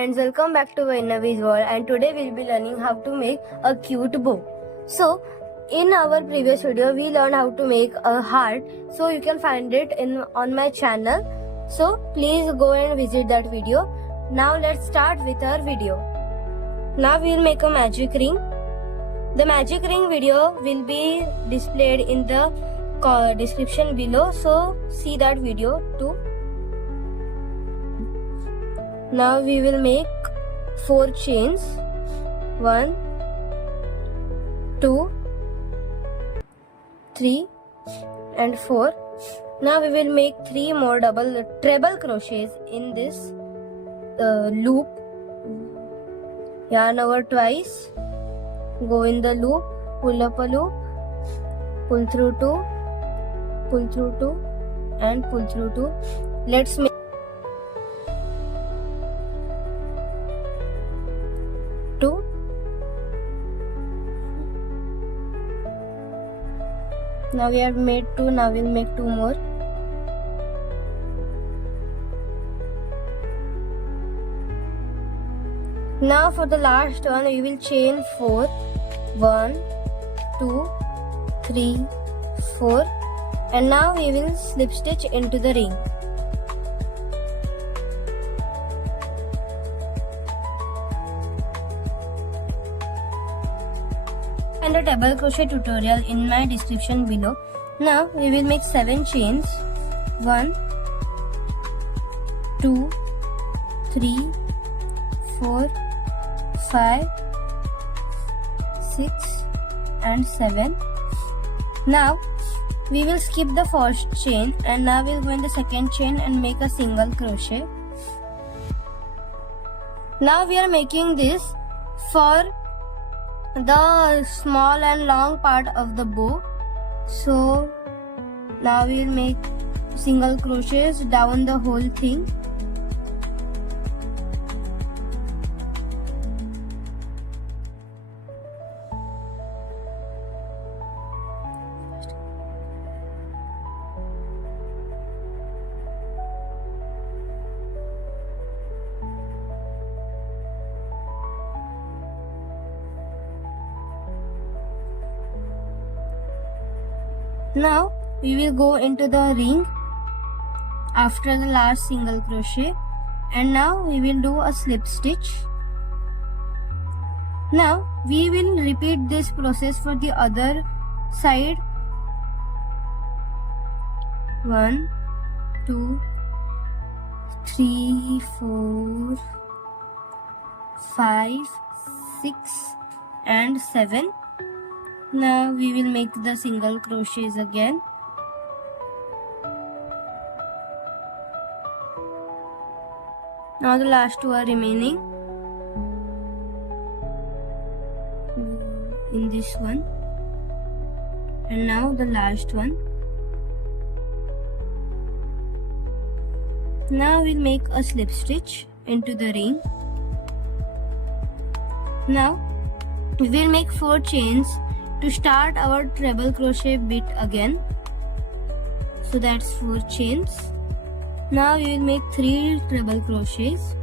And welcome back to Vainavi's world, and today we'll be learning how to make a cute bow. So in our previous video we learned how to make a heart, so you can find it on my channel, so please go and visit that video. Now let's start with our video. Now we will make a magic ring. The magic ring video will be displayed in the description below, so see that video too. Now we will make 4 chains. 1, 2, 3 and 4. Now we will make 3 more treble crochets in this loop. Yarn over twice, go in the loop, pull up a loop, pull through 2, pull through 2 and pull through 2. Let's make 2. Now we have made 2, now we'll make 2 more. Now for the last one we will chain 4. 1, 2, 3, 4 and now we will slip stitch into the ring. And a double crochet tutorial in my description below. Now we will make 7 chains. 1, 2, 3, 4, 5, 6 and 7. Now we will skip the first chain and now we'll go in the second chain and make a single crochet. Now we are making this for the small and long part of the bow. So now we will make single crochets down the whole thing. Now we will go into the ring after the last single crochet and now we will do a slip stitch. Now we will repeat this process for the other side. 1, 2, 3, 4, 5, 6 and 7. Now we will make the single crochets again. Now the last 2 are remaining in this one and now the last one. Now we'll make a slip stitch into the ring. Now we will make 4 chains to start our treble crochet bit again. So that's 4 chains. Now we will make 3 treble crochets.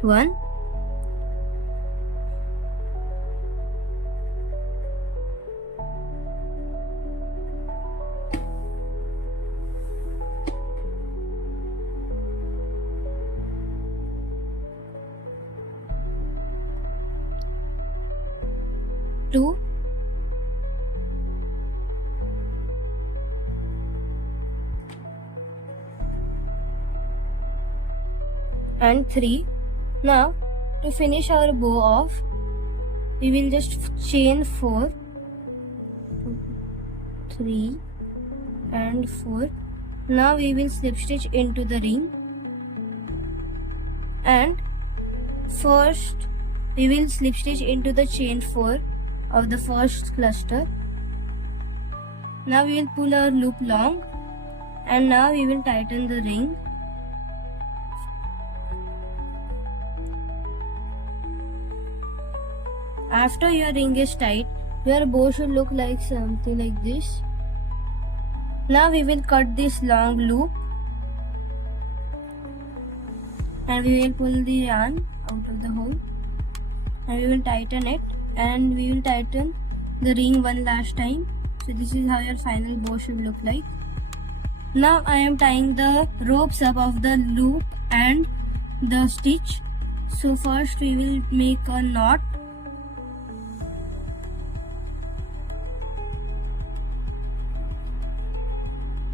One, 2, and 3. Now to finish our bow off, we will just chain 4, 3 and 4. Now we will slip stitch into the ring and first we will slip stitch into the chain 4 of the first cluster. Now we will pull our loop long and now we will tighten the ring. After your ring is tight, Your bow should look like something like this. Now we will cut this long loop and we will pull the yarn out of the hole and we will tighten it and we will tighten the ring one last time. So this is how your final bow should look like. Now I am tying the ropes up of the loop and the stitch. So first we will make a knot.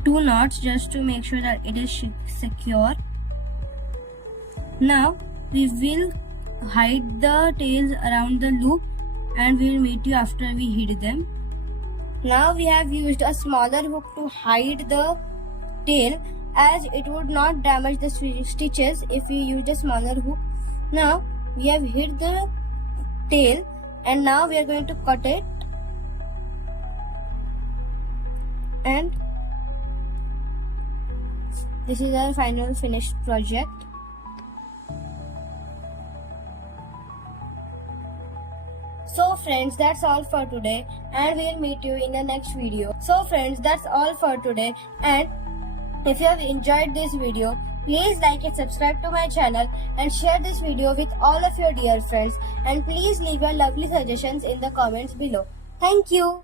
Two knots just to make sure that it is secure. Now we will hide the tails around the loop and we will meet you after we hid them. Now we have used a smaller hook to hide the tail as it would not damage the stitches if we used a smaller hook. Now we have hid the tail and now we are going to cut it and this is our final finished project. So friends, that's all for today and we'll meet you in the next video. So friends, that's all for today, and if you have enjoyed this video, please like and subscribe to my channel and share this video with all of your dear friends, and please leave your lovely suggestions in the comments below. Thank you.